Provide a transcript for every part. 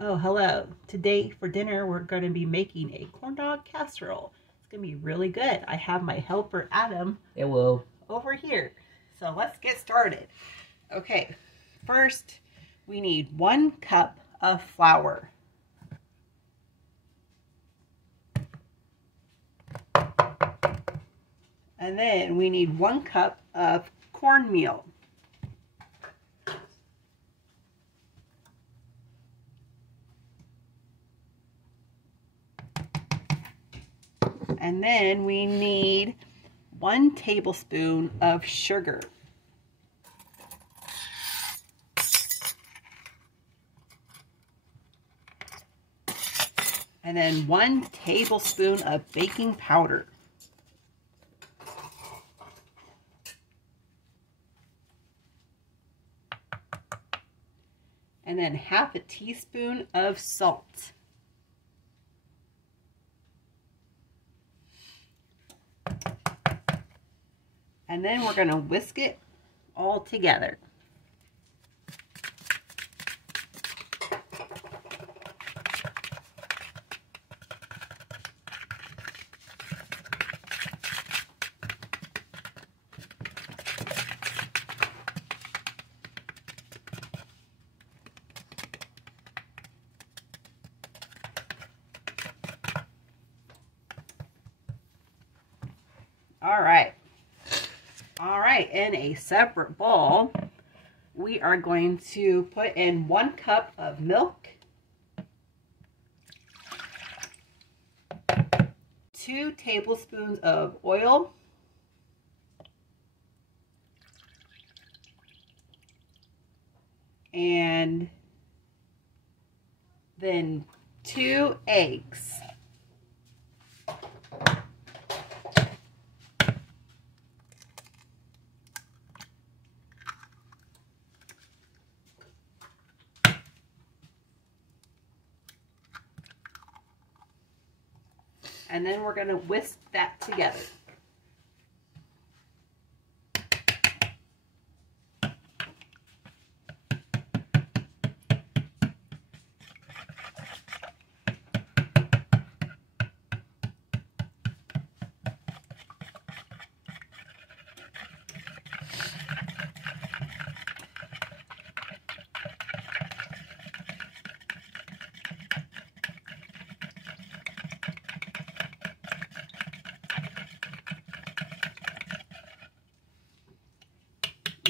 Oh, hello. Today for dinner, we're going to be making a corn dog casserole. It's going to be really good. I have my helper, Adam, Hello. over here. So let's get started. Okay, first we need 1 cup of flour. And then we need 1 cup of cornmeal. And then we need 1 tablespoon of sugar. And then 1 tablespoon of baking powder. And then 1/2 teaspoon of salt. And then we're going to whisk it all together. All right, in a separate bowl, we are going to put in 1 cup of milk, 2 tablespoons of oil, and then 2 eggs. And then we're going to whisk that together.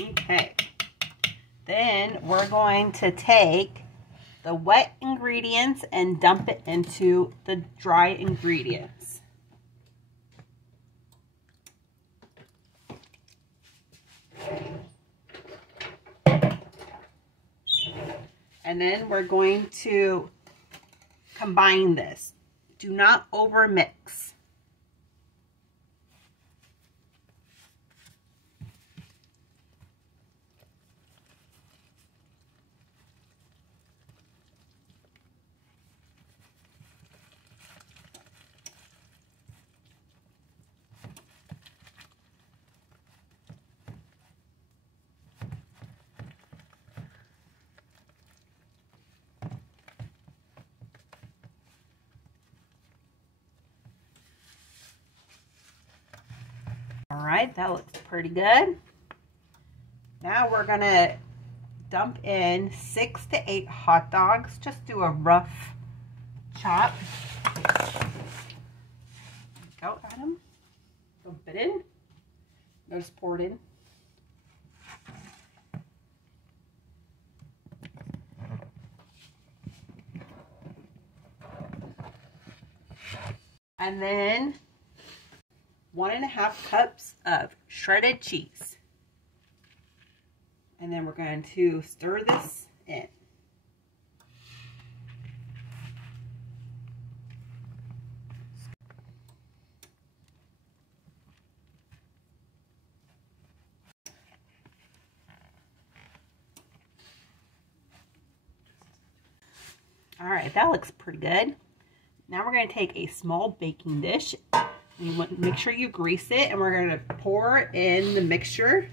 Okay, then we're going to take the wet ingredients and dump it into the dry ingredients. And then we're going to combine this. Do not overmix. All right, that looks pretty good. Now we're gonna dump in 6 to 8 hot dogs. Just do a rough chop. Go, Adam. Dump it in. Just pour it in. And then 1½ cups of shredded cheese. And then we're going to stir this in. All right, that looks pretty good. Now we're going to take a small baking dish. You want to make sure you grease it, and we're going to pour in the mixture.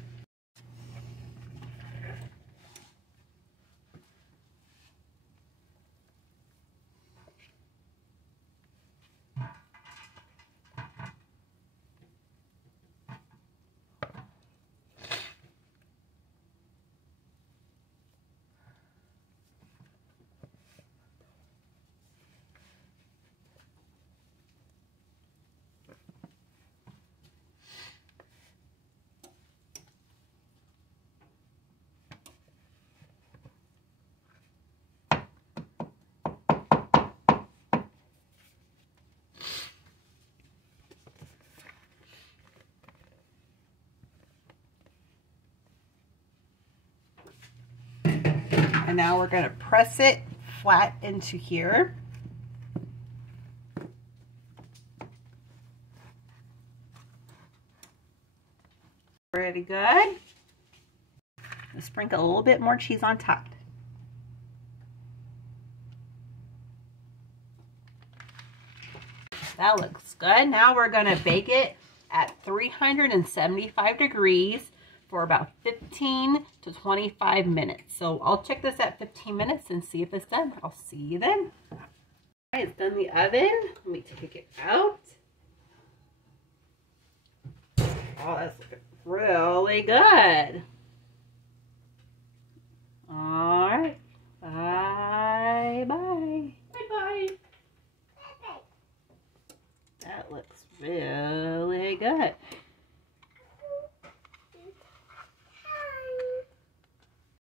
And now we're going to press it flat into here. Pretty good. Let's sprinkle a little bit more cheese on top. That looks good. Now we're going to bake it at 375 degrees for about 15 to 25 minutes. So I'll check this at 15 minutes and see if it's done. I'll see you then. All right, it's done in the oven. Let me take it out. Oh, that's looking really good.